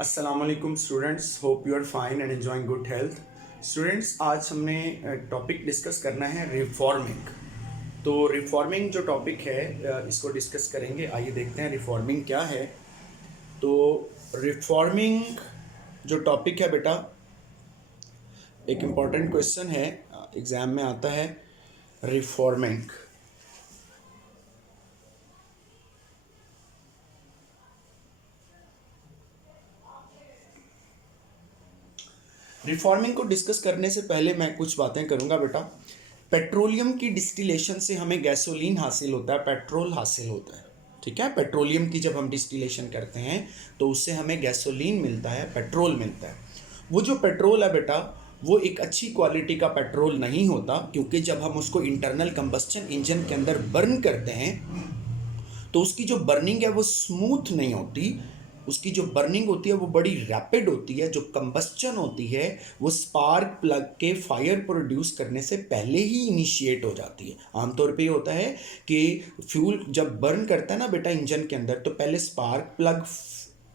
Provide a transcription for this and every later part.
अस्सलाम वालेकुम students, hope you are fine and enjoying good health. Students, आज हमने टॉपिक डिस्कस करना है रिफॉर्मिंग। तो रिफॉर्मिंग जो टॉपिक है इसको डिस्कस करेंगे। आइए देखते हैं रिफॉर्मिंग क्या है। तो रिफॉर्मिंग जो टॉपिक है बेटा, एक इम्पॉर्टेंट क्वेश्चन है, एग्ज़ाम में आता है। रिफॉर्मिंग रिफॉर्मिंग को डिस्कस करने से पहले मैं कुछ बातें करूंगा बेटा। पेट्रोलियम की डिस्टिलेशन से हमें गैसोलीन हासिल होता है, पेट्रोल हासिल होता है। ठीक है, पेट्रोलियम की जब हम डिस्टिलेशन करते हैं तो उससे हमें गैसोलीन मिलता है, पेट्रोल मिलता है। वो जो पेट्रोल है बेटा, वो एक अच्छी क्वालिटी का पेट्रोल नहीं होता, क्योंकि जब हम उसको इंटरनल कंबस्चन इंजन के अंदर बर्न करते हैं तो उसकी जो बर्निंग है वो स्मूथ नहीं होती। उसकी जो बर्निंग होती है वो बड़ी रैपिड होती है। जो कंबस्चन होती है वो स्पार्क प्लग के फायर प्रोड्यूस करने से पहले ही इनिशिएट हो जाती है। आमतौर पे ये होता है कि फ्यूल जब बर्न करता है ना बेटा इंजन के अंदर, तो पहले स्पार्क प्लग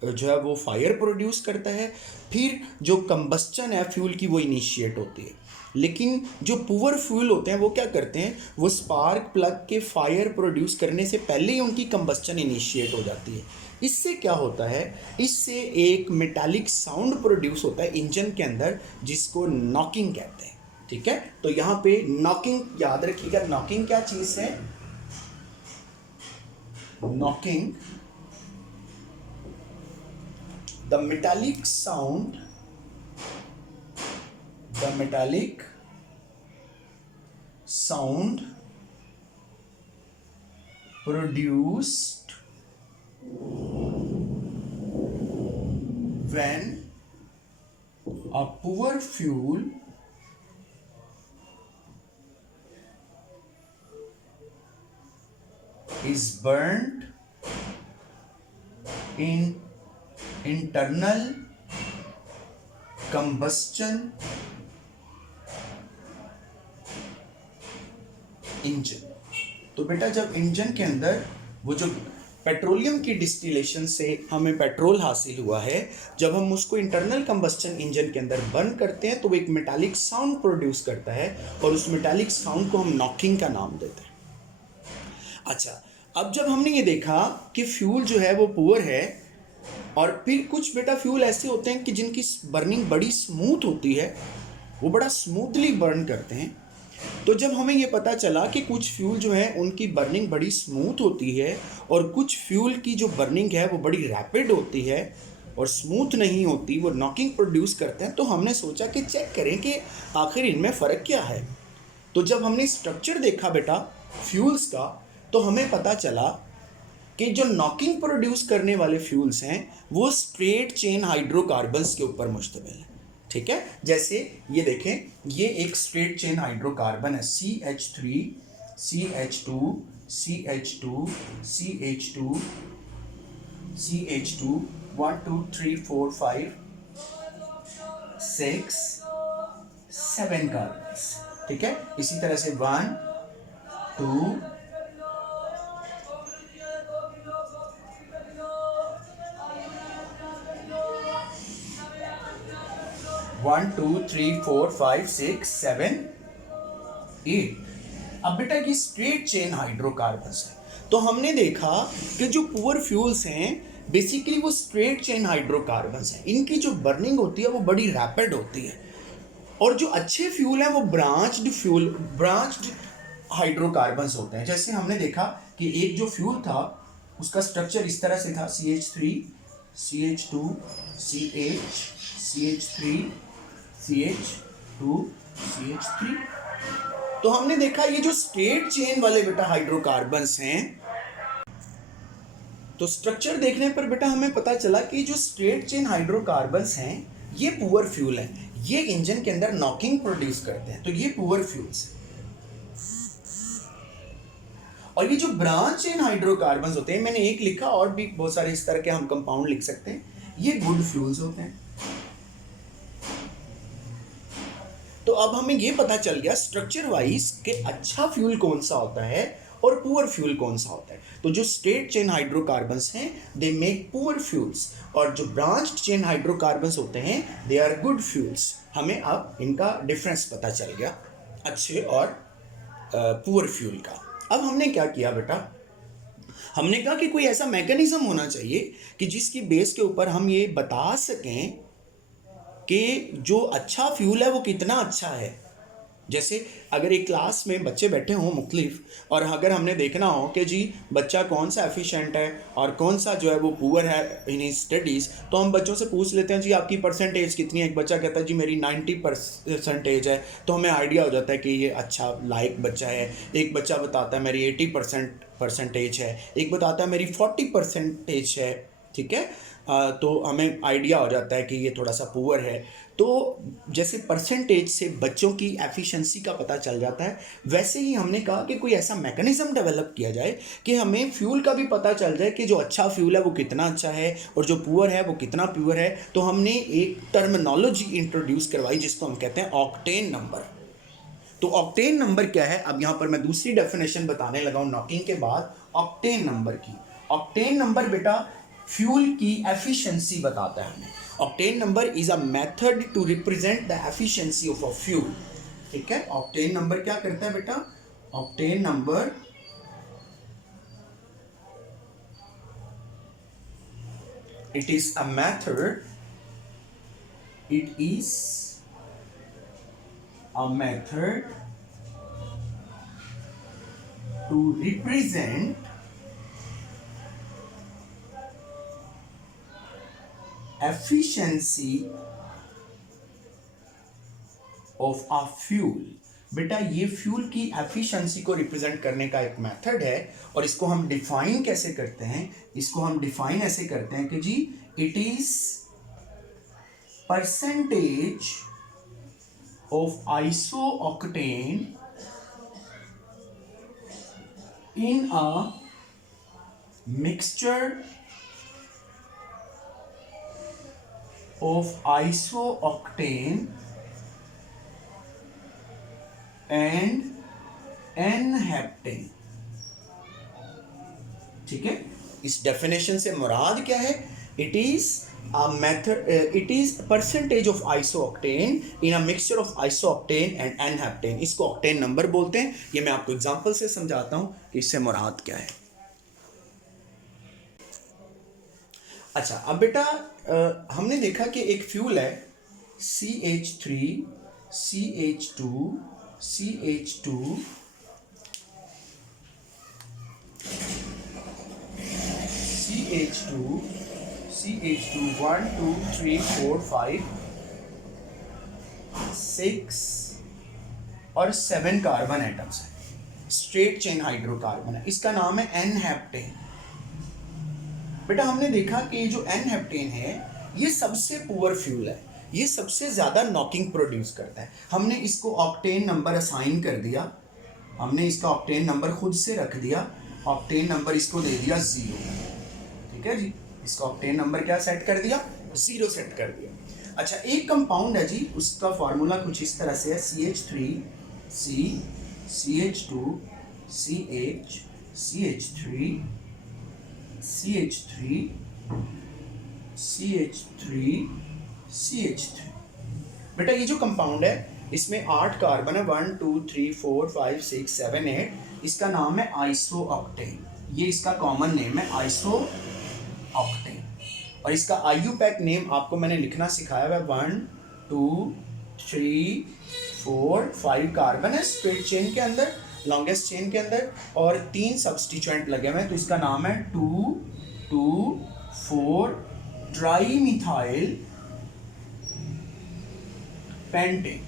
जो है वो फायर प्रोड्यूस करता है, फिर जो कंबस्चन है फ्यूल की वो इनिशिएट होती है। लेकिन जो पुअर फ्यूल होते हैं वो क्या करते हैं, वो स्पार्क प्लग के फायर प्रोड्यूस करने से पहले ही उनकी कंबस्चन इनिशिएट हो जाती है। इससे क्या होता है, इससे एक मेटालिक साउंड प्रोड्यूस होता है इंजन के अंदर, जिसको नॉकिंग कहते हैं। ठीक है, तो यहाँ पे नॉकिंग याद रखिएगा। नॉकिंग क्या चीज़ है? Knocking, the metallic sound, the metallic sound produced when a poor fuel is burned in internal combustion engine. तो बेटा जब इंजन के अंदर वो जो पेट्रोलियम की डिस्टिलेशन से हमें पेट्रोल हासिल हुआ है, जब हम उसको इंटरनल कंबस्चन इंजन के अंदर बर्न करते हैं तो वो एक मेटालिक साउंड प्रोड्यूस करता है, और उस मेटालिक साउंड को हम नॉकिंग का नाम देते हैं। अच्छा, अब जब हमने ये देखा कि फ्यूल जो है वो पुअर है, और फिर कुछ बेटा फ्यूल ऐसे होते हैं कि जिनकी बर्निंग बड़ी स्मूथ होती है, वो बड़ा स्मूथली बर्न करते हैं। तो जब हमें ये पता चला कि कुछ फ्यूल जो है उनकी बर्निंग बड़ी स्मूथ होती है, और कुछ फ्यूल की जो बर्निंग है वो बड़ी रैपिड होती है और स्मूथ नहीं होती, वो नॉकिंग प्रोड्यूस करते हैं, तो हमने सोचा कि चेक करें कि आखिर इनमें फ़र्क क्या है। तो जब हमने स्ट्रक्चर देखा बेटा फ्यूल्स का, तो हमें पता चला कि जो नॉकिंग प्रोड्यूस करने वाले फ्यूल्स हैं वो स्ट्रेट चेन हाइड्रोकार्बन्स के ऊपर मुश्तमिल है। ठीक है, जैसे ये देखें, ये एक स्ट्रेट चेन हाइड्रोकार्बन है, CH3 CH2 CH2 CH2 CH2, 1 2 3 4 5 6 7 carbons. ठीक है, इसी तरह से 1 2 1 2 3 4 5 6 7 8। अब बेटा ये स्ट्रेट चेन हाइड्रोकार्बन्स है। तो हमने देखा कि जो पुअर फ्यूल्स हैं बेसिकली वो स्ट्रेट चेन हाइड्रोकार्बन्स हैं। इनकी जो बर्निंग होती है वो बड़ी रैपिड होती है, और जो अच्छे फ्यूल हैं वो ब्रांच्ड हाइड्रोकार्बन्स होते हैं। जैसे हमने देखा कि एक जो फ्यूल था उसका स्ट्रक्चर इस तरह से था, CH3 CH2 CH CH3 CH2 CH3। तो हमने देखा ये जो स्ट्रेट चेन वाले बेटा हाइड्रोकार्बन्स हैं, तो स्ट्रक्चर देखने पर बेटा हमें पता चला कि जो स्ट्रेट चेन हाइड्रोकार्बन्स हैं ये पुअर फ्यूल हैं। ये इंजन के अंदर नॉकिंग प्रोड्यूस करते हैं, तो ये पुअर फ्यूल्स हैं। और ये जो ब्रांच चेन हाइड्रोकार्बन्स होते हैं, मैंने एक लिखा, और भी बहुत सारे इस तरह के हम कंपाउंड लिख सकते हैं, ये गुड फ्यूल्स होते हैं। तो अब हमें ये पता चल गया स्ट्रक्चर वाइज कि अच्छा फ्यूल कौन सा होता है और पुअर फ्यूल कौन सा होता है। तो जो स्ट्रेट चेन हाइड्रोकार्बन्स हैं दे मेक पुअर फ्यूल्स, और जो ब्रांच्ड चेन हाइड्रोकार्बन्स होते हैं दे आर गुड फ्यूल्स। हमें अब इनका डिफरेंस पता चल गया, अच्छे और पुअर फ्यूल का। अब हमने क्या किया बेटा, हमने कहा कि कोई ऐसा मैकेनिज्म होना चाहिए कि जिसकी बेस के ऊपर हम ये बता सकें कि जो अच्छा फ्यूल है वो कितना अच्छा है। जैसे अगर एक क्लास में बच्चे बैठे हों मुख्तलिफ, और अगर हमने देखना हो कि जी बच्चा कौन सा एफिशिएंट है और कौन सा जो है वो पुअर है इन स्टडीज़, तो हम बच्चों से पूछ लेते हैं जी आपकी परसेंटेज कितनी है। एक बच्चा कहता है जी मेरी 90% है, तो हमें आइडिया हो जाता है कि ये अच्छा लायक बच्चा है। एक बच्चा बताता है मेरी 80% है, एक बताता है मेरी 40% है, ठीक है। तो हमें आइडिया हो जाता है कि ये थोड़ा सा पुअर है। तो जैसे परसेंटेज से बच्चों की एफिशिएंसी का पता चल जाता है, वैसे ही हमने कहा कि कोई ऐसा मैकेनिज्म डेवलप किया जाए कि हमें फ्यूल का भी पता चल जाए कि जो अच्छा फ्यूल है वो कितना अच्छा है और जो पुअर है वो कितना प्योर है। तो हमने एक टर्मिनोलॉजी इंट्रोड्यूस करवाई जिसको हम कहते हैं ऑक्टेन नंबर। तो ऑक्टेन नंबर क्या है, अब यहाँ पर मैं दूसरी डेफिनेशन बताने लगा हूँ नॉकिंग के बाद ऑक्टेन नंबर की। ऑक्टेन नंबर बेटा फ्यूल की एफिशिएंसी बताता है हमें। Octane number is a method to represent the efficiency of a fuel, ठीक है। ऑक्टेन नंबर क्या करता है बेटा, octane number it is a method, it is a method to represent efficiency of a fuel। बेटा ये फ्यूल की efficiency को रिप्रेजेंट करने का एक मेथड है, और इसको हम डिफाइन कैसे करते हैं, इसको हम डिफाइन ऐसे करते हैं कि G it is percentage of isooctane in a mixture of isooctane and n-heptane, ठीक है। इस डेफिनेशन से मुराद क्या है, it is a method, it is percentage of isooctane in a mixture of isooctane and n-heptane। इसको ऑक्टेन नंबर बोलते हैं। ये मैं आपको एग्जांपल से समझाता हूं कि इससे मुराद क्या है। अच्छा अब बेटा हमने देखा कि एक फ्यूल है CH3 CH2 CH2 CH2 CH2 1 2 3 4 5 6 और 7 कार्बन एटम्स है, स्ट्रेट चेन हाइड्रोकार्बन है। इसका नाम है n-हेप्टेन। बेटा हमने देखा कि जो n-हेप्टेन है ये सबसे पुअर फ्यूल है, ये सबसे ज़्यादा नॉकिंग प्रोड्यूस करता है। हमने इसको ऑक्टेन नंबर असाइन कर दिया, हमने इसका ऑक्टेन नंबर खुद से रख दिया, ऑक्टेन नंबर इसको दे दिया 0, ठीक है जी। इसका ऑक्टेन नंबर क्या सेट कर दिया, 0 सेट कर दिया। अच्छा एक कंपाउंड है जी, उसका फॉर्मूला कुछ इस तरह से है CH3 C CH2 CH CH3 CH3 CH3 CH3। बेटा ये जो कंपाउंड है इसमें 8 कार्बन है, 1 2 3 4 5 6 7 8। इसका नाम है आइसोऑक्टेन, ये इसका कॉमन नेम है आइसोऑक्टेन। और इसका IUPAC नेम आपको मैंने लिखना सिखाया हुआ है, 1 2 3 4 5 कार्बन है स्ट्रेट चेन के अंदर, लॉन्गेस्ट चेन के अंदर, और 3 सब्स्टिट्यूएंट लगे हुए हैं। तो इसका नाम है 2 2 4 ट्राई मिथाइल पेंटेन,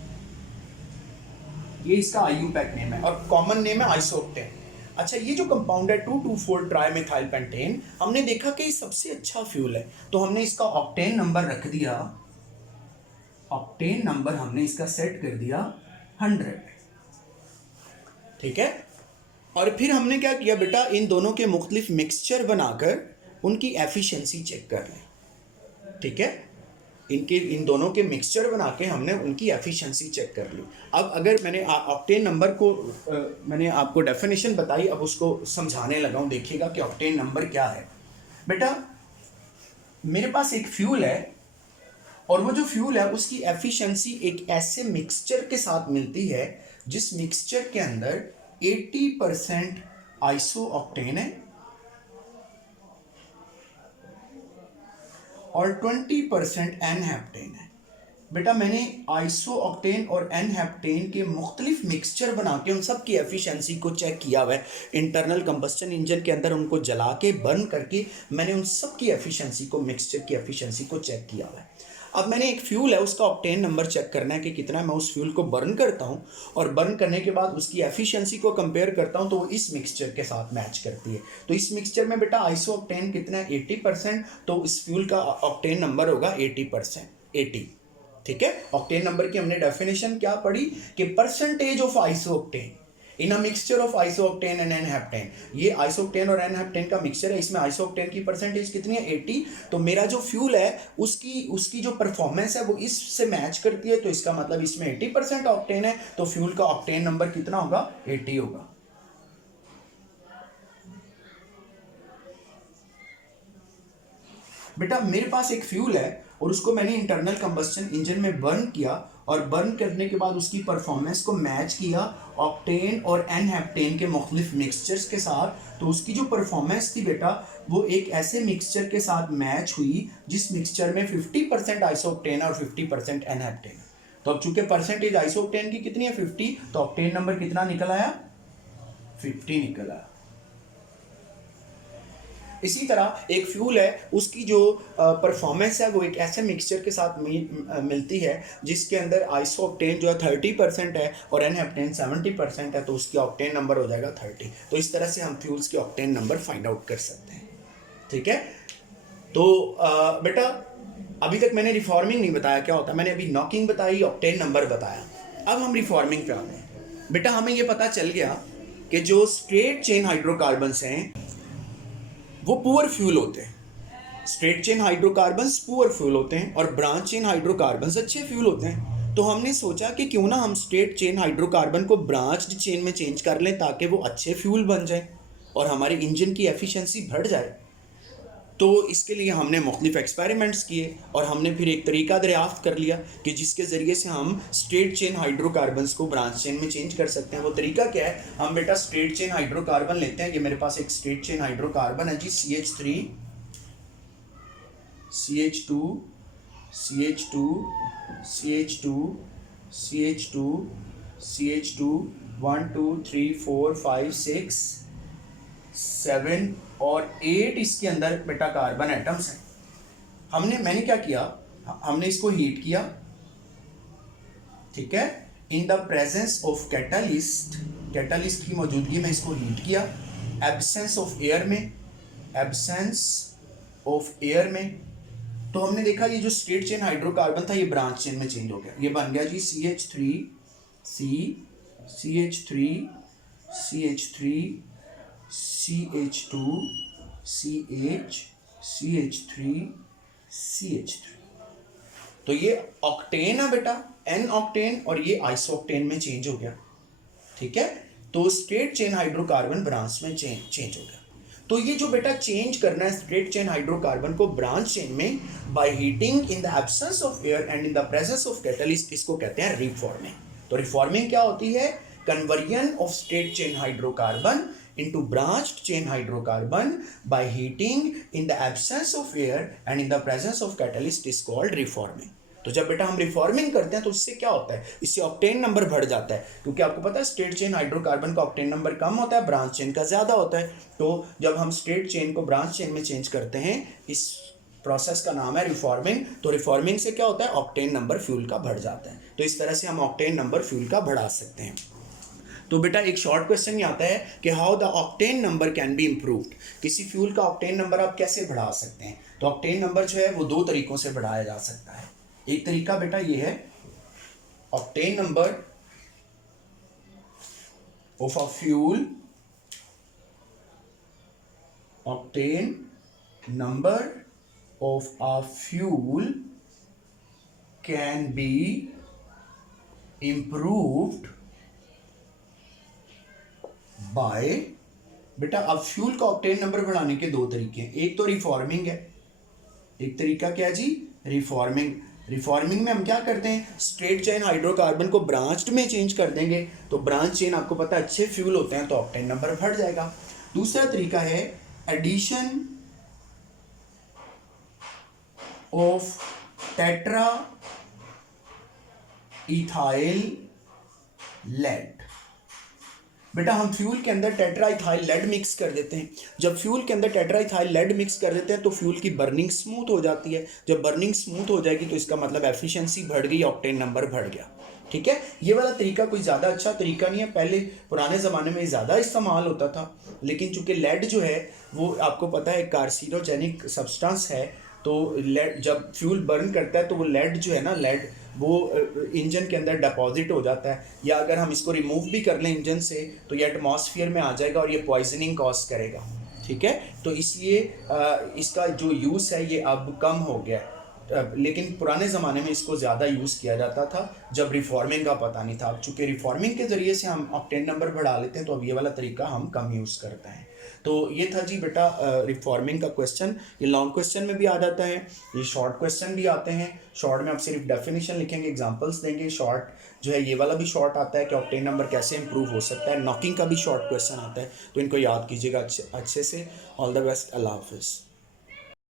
ये इसका IUPAC नेम है और कॉमन नेम है आइसोऑक्टेन। अच्छा ये जो कंपाउंड है 2,2,4 ट्राईमिथाइल पेंटेन, हमने देखा कि ये सबसे अच्छा फ्यूल है, तो हमने इसका ऑक्टेन नंबर रख दिया, ऑक्टेन नंबर हमने इसका सेट कर दिया 100, ठीक है। और फिर हमने क्या किया बेटा, इन दोनों के मुख्तलिफ मिक्सचर बनाकर उनकी एफिशिएंसी चेक कर लें, ठीक है। इन दोनों के मिक्सचर बना के हमने उनकी एफिशिएंसी चेक कर ली। अब अगर मैंने ऑक्टेन नंबर को मैंने आपको डेफिनेशन बताई, अब उसको समझाने लगा हूँ। देखिएगा कि ऑक्टेन नंबर क्या है। बेटा मेरे पास एक फ्यूल है और वो जो फ्यूल है उसकी एफिशिएंसी एक ऐसे मिक्सचर के साथ मिलती है जिस मिक्सचर के अंदर 80% आइसो ऑक्टेन है और 20% एनहेप्टेन है। बेटा मैंने आइसो ऑक्टेन और एनहेप्टेन के मुख्तलिफ मिक्सचर बना के उन सब की एफिशिएंसी को चेक किया हुआ है। इंटरनल कंबस्टन इंजन के अंदर उनको जला के बर्न करके मैंने उन सब की एफिशिएंसी को, मिक्सचर की एफिशिएंसी को चेक किया हुआ है। अब मैंने एक फ्यूल है, उसका ऑक्टेन नंबर चेक करना है कि कितना। मैं उस फ्यूल को बर्न करता हूँ और बर्न करने के बाद उसकी एफिशिएंसी को कंपेयर करता हूँ तो वो इस मिक्सचर के साथ मैच करती है। तो इस मिक्सचर में बेटा आइसो ऑक्टेन कितना है, 80%, तो इस फ्यूल का ऑक्टेन नंबर होगा 80%, 80। ठीक है, ऑक्टेन नंबर की हमने डेफिनेशन क्या पढ़ी कि percentage of isooctane in a mixture of isooctane and n-heptane. ये आइसोऑक्टेन और एनहेप्टेन का मिक्सचर है, इसमें आइसोऑक्टेन की परसेंटेज कितनी है, 80। तो मेरा जो फ्यूल है उसकी जो परफॉर्मेंस है वो इससे मैच करती है, तो इसका मतलब इसमें 80% ऑक्टेन है, तो फ्यूल का ऑक्टेन नंबर कितना होगा, 80 होगा। बेटा मेरे पास एक फ्यूल है और उसको मैंने इंटरनल कंबस्टन इंजन में बर्न किया और बर्न करने के बाद उसकी परफॉर्मेंस को मैच किया ऑक्टेन और एनहेप्टेन के मुख्तलिफ मिक्सचर्स के साथ। तो उसकी जो परफॉर्मेंस थी बेटा वो एक ऐसे मिक्सचर के साथ मैच हुई जिस मिक्सचर में 50% आइसोक्टेन और 50% एनहेप्टेन। तो अब चूंकि परसेंटेज आइसोक्टेन की कितनी है, 50, तो ऑक्टेन नंबर कितना निकल आया, 50 निकल आया। इसी तरह एक फ्यूल है, उसकी जो परफॉर्मेंस है वो एक ऐसे मिक्सचर के साथ मिलती है जिसके अंदर आइसोऑक्टेन जो है 30% है और एनहेप्टेन 70% है, तो उसकी ऑक्टेन नंबर हो जाएगा 30। तो इस तरह से हम फ्यूल्स के ऑक्टेन नंबर फाइंड आउट कर सकते हैं। ठीक है, तो बेटा अभी तक मैंने रिफॉर्मिंग नहीं बताया क्या होता है, मैंने अभी नॉकिंग बताई, ऑक्टेन नंबर बताया। अब हम रिफॉर्मिंग पे आते हैं। बेटा हमें ये पता चल गया कि जो स्ट्रेट चेन हाइड्रोकार्बन्स हैं वो पुअर फ्यूल होते हैं। Straight chain hydrocarbons poor fuel होते हैं और ब्रांच चेन हाइड्रोकार्बन्स अच्छे फ्यूल होते हैं। तो हमने सोचा कि क्यों ना हम स्ट्रेट चेन हाइड्रोकार्बन को ब्रांच्ड चेन में चेंज कर लें ताकि वो अच्छे फ्यूल बन जाए और हमारे इंजन की एफिशिएंसी बढ़ जाए। तो इसके लिए हमने मुख्तलिफ एक्सपेरिमेंट्स किए और हमने फिर एक तरीका दरियाफ्त कर लिया कि जिसके ज़रिए से हम स्ट्रेट चेन हाइड्रोकार्बन्स को ब्रांच चेन में चेंज कर सकते हैं। वो तरीका क्या है, हम बेटा स्ट्रेट चेन हाइड्रोकार्बन लेते हैं। ये मेरे पास एक स्ट्रेट चेन हाइड्रोकार्बन है जी, CH3 CH2 CH2 CH2 CH2 CH2 1 2 3 4 5 6 7 और 8 इसके अंदर बेटा कार्बन एटम्स हैं। मैंने क्या किया, हमने इसको हीट किया। ठीक है, in the presence of catalyst, catalyst की मौजूदगी में इसको हीट किया। एब्सेंस ऑफ एयर में, एब्सेंस ऑफ एयर में, तो हमने देखा ये जो स्ट्रेट चेन हाइड्रोकार्बन था ये ब्रांच चेन में चेंज हो गया। ये बन गया जी CH3 C CH3 CH3 CH2 CH CH3 CH3। तो ये ऑक्टेन है बेटा, एन ऑक्टेन, और ये आइसोक्टेन में चेंज हो गया। ठीक है, तो स्ट्रेट चेन हाइड्रोकार्बन ब्रांच में चेंज हो गया। तो ये जो बेटा चेंज करना है स्ट्रेट चेन हाइड्रोकार्बन को ब्रांच चेन में by heating in the absence of air and in the presence of catalyst, इसको कहते हैं रिफॉर्मिंग। तो रिफॉर्मिंग क्या होती है, conversion of straight chain hydrocarbon into branched chain hydrocarbon by heating in the absence of air and in the presence of catalyst is called reforming। तो जब बेटा हम रिफॉर्मिंग करते हैं तो इससे क्या होता है, इससे ऑक्टेन नंबर बढ़ जाता है, क्योंकि आपको पता है स्ट्रेट चेन हाइड्रोकार्बन का ऑक्टेन नंबर कम होता है, ब्रांच चेन का ज़्यादा होता है। तो जब हम स्ट्रेट चेन को ब्रांच चेन में चेंज करते हैं, इस प्रोसेस का नाम है रिफॉर्मिंग। तो रिफॉर्मिंग से क्या होता है, ऑक्टेन नंबर फ्यूल का बढ़ जाता है। तो इस तरह से हम ऑक्टेन नंबर फ्यूल का बढ़ा सकते हैं। तो बेटा एक शॉर्ट क्वेश्चन ये आता है कि how the octane number can be improved, किसी फ्यूल का ऑक्टेन नंबर आप कैसे बढ़ा सकते हैं। तो ऑक्टेन नंबर जो है वो दो तरीकों से बढ़ाया जा सकता है। एक तरीका बेटा ये है, octane number of a fuel, octane number of a fuel can be improved by, बेटा अब फ्यूल का ऑक्टेन नंबर बढ़ाने के दो तरीके हैं, एक तो रिफॉर्मिंग है, एक तरीका क्या जी, रिफॉर्मिंग। रिफॉर्मिंग में हम क्या करते हैं, स्ट्रेट चेन हाइड्रोकार्बन को ब्रांच्ड में चेंज कर देंगे, तो ब्रांच चेन आपको पता है अच्छे फ्यूल होते हैं, तो ऑक्टेन नंबर बढ़ जाएगा। दूसरा तरीका है addition of tetraethyl lead. बेटा हम फ्यूल के अंदर टेट्रा इथाइल लेड मिक्स कर देते हैं, जब फ्यूल के अंदर टेट्रा इथाइल लेड मिक्स कर देते हैं तो फ्यूल की बर्निंग स्मूथ हो जाती है, जब बर्निंग स्मूथ हो जाएगी तो इसका मतलब एफिशिएंसी बढ़ गई, ऑक्टेन नंबर बढ़ गया। ठीक है, ये वाला तरीका कोई ज़्यादा अच्छा तरीका नहीं है, पहले पुराने ज़माने में ज़्यादा इस्तेमाल होता था, लेकिन चूंकि लेड जो है वो आपको पता है कार्सिनोजेनिक सब्सटेंस है, तो लेड जब फ्यूल बर्न करता है तो वो लेड जो है ना, लेड वो इंजन के अंदर डिपॉजिट हो जाता है, या अगर हम इसको रिमूव भी कर लें इंजन से तो ये एटमॉस्फेयर में आ जाएगा और ये पॉइजनिंग कॉज करेगा। ठीक है, तो इसलिए इसका जो यूज़ है ये अब कम हो गया है, लेकिन पुराने ज़माने में इसको ज़्यादा यूज़ किया जाता था जब रिफॉर्मिंग का पता नहीं था। अब चूँकि रिफॉर्मिंग के ज़रिए से हम ऑक्टेन नंबर बढ़ा लेते हैं तो अब ये वाला तरीका हम कम यूज़ करते हैं। तो ये था जी बेटा रिफॉर्मिंग का क्वेश्चन, ये लॉन्ग क्वेश्चन में भी आ जाता है, ये शॉर्ट क्वेश्चन भी आते हैं। शॉर्ट में आप सिर्फ डेफिनेशन लिखेंगे, एग्जांपल्स देंगे, शॉर्ट जो है ये वाला भी शॉर्ट आता है कि ऑक्टेन नंबर कैसे इंप्रूव हो सकता है, नॉकिंग का भी शॉर्ट क्वेश्चन आता है, तो इनको याद कीजिएगा अच्छे से। ऑल द बेस्ट, अल्लाह हाफिज़।